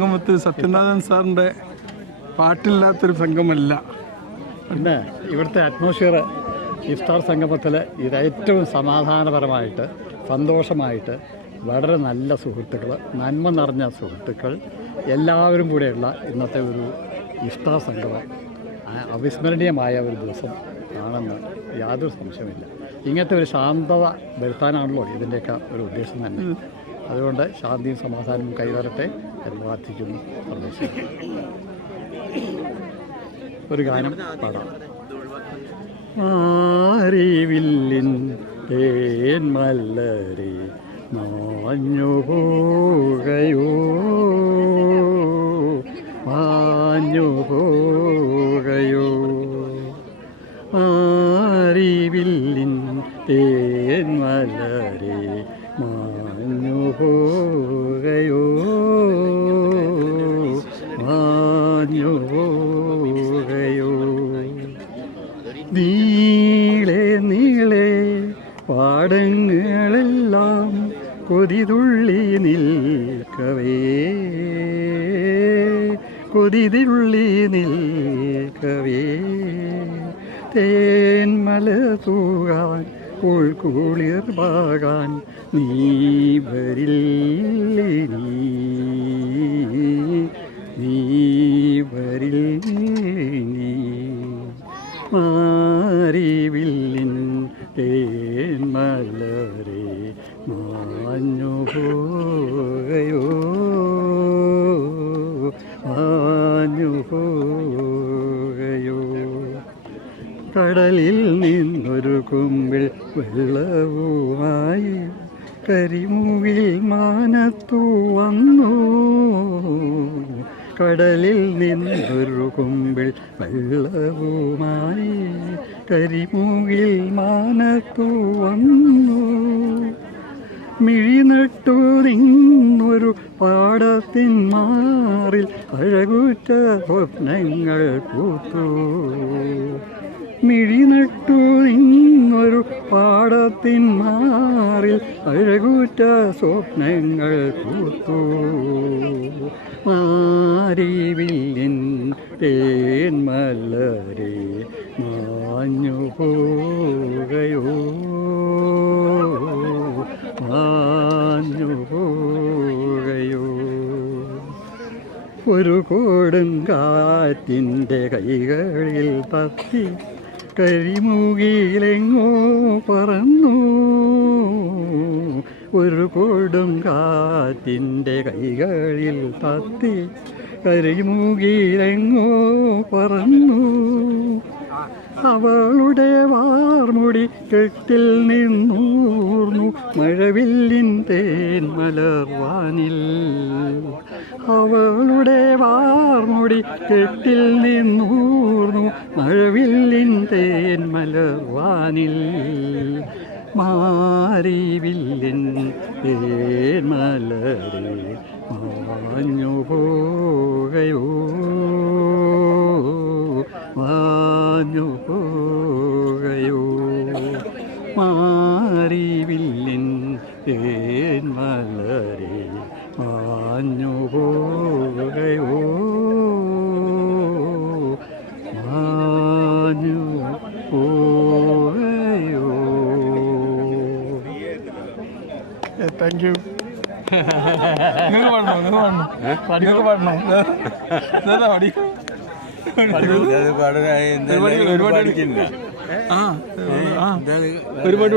സംഗമത്തിൽ സത്യനാഥൻ സാറിൻ്റെ പാട്ടില്ലാത്തൊരു സംഗമല്ല. പിന്നെ ഇവിടുത്തെ അറ്റ്മോസ്ഫിയർ ഇഫ്താർ സംഗമത്തിൽ ഇത് ഏറ്റവും സമാധാനപരമായിട്ട് സന്തോഷമായിട്ട് വളരെ നല്ല സുഹൃത്തുക്കൾ, നന്മ നിറഞ്ഞ സുഹൃത്തുക്കൾ എല്ലാവരും കൂടെയുള്ള ഇന്നത്തെ ഒരു ഇഫ്താർ സംഗമം അവിസ്മരണീയമായ ഒരു ദിവസം ആണെന്ന് യാതൊരു സംശയമില്ല. ഇങ്ങനത്തെ ഒരു ശാന്തത വരുത്താനാണല്ലോ ഇതിൻ്റെയൊക്കെ ഒരു ഉദ്ദേശം തന്നെ. അതുകൊണ്ട് ശാന്തിയും സമാധാനവും കൈവരട്ടെ എന്ന് പ്രാർത്ഥിക്കുന്നു. സന്ദേശം ഒരു ഗാനം പാടാം. ആരിവില്ലിൻ തേൻ മല്ലരി മാഞ്ഞു പോകയോ മാഞ്ഞു പോകയോ ആരിവില്ലിൻ തേൻ മല്ലരി മാഞ്ഞു പോകയോ മാഞ്ഞു പോകയോ നീളെ നീളെ പാടങ്ങളെല്ലാം കൊതിതുള്ളി നിൽക്കവേ കൊതിതുള്ളി നിൽക്കവേ തേന്മല തൂകാൻ കുളിർ പാകാൻ നീ വരില്ലേ നീ വരില്ലേ മാരിവില്ലിൻ തേന്മലരെ മാഞ്ഞു പോകയോ മാഞ്ഞു പോകയോ കടലിൽ നിന്നൊരു കുമ്പിൾ വെള്ളവുമായി കരിമുകിൽ മാനത്തു വന്നു കടലിൽ നിന്നൊരു കുമ്പിൾ വെള്ളവുമായി കരിമുകിൽ മാനത്തു വന്നു മിഴിനട്ടു നിന്നൊരു പാടത്തിൻ മാറിൽ അഴകുറ്റ സ്വപ്നങ്ങൾ പൂത്തു മിഴിനട്ടു നിന്നൊരു പാടത്തിൻ മാറിൽ അഴകുറ്റ സ്വപ്നങ്ങൾ പൂത്തു മാരിവില്ലിൻ തേന്മലരെ മാഞ്ഞു പോകയോ മാഞ്ഞു പോകയോ ഒരു കൊടുങ്കാറ്റിൻ്റെ കൈകളിൽ തത്തി കരിമുകിലെങ്ങോ പറന്നു ഒരു കൊടുങ്കാറ്റിൻ്റെ കൈകളിൽ തത്തി കരിമുകിലെങ്ങോ പറന്നു അവളുടെ വാർമുടി കെട്ടിൽ നിന്നൂർന്നു മഴവില്ലിൻ തേൻ മലർവാനിൽ അവളുടെ വാർമുടി കെട്ടിൽ നിന്നൂർന്നു മഴവില്ലിൻ തേൻ മലർവാനിൽ മാരിവില്ലിൻ തേൻ മലരെ മാഞ്ഞു പോകയോ മാഞ്ഞു പോകയോ മാരിവില്ലിൻ തേൻ മലരെ മാഞ്ഞു പോകയോ മാഞ്ഞു പോകയോ. Thank you. നിങ്ങൾക്ക് പാടണോ? നിങ്ങൾക്ക് പാടണോ? ഒരുപാട്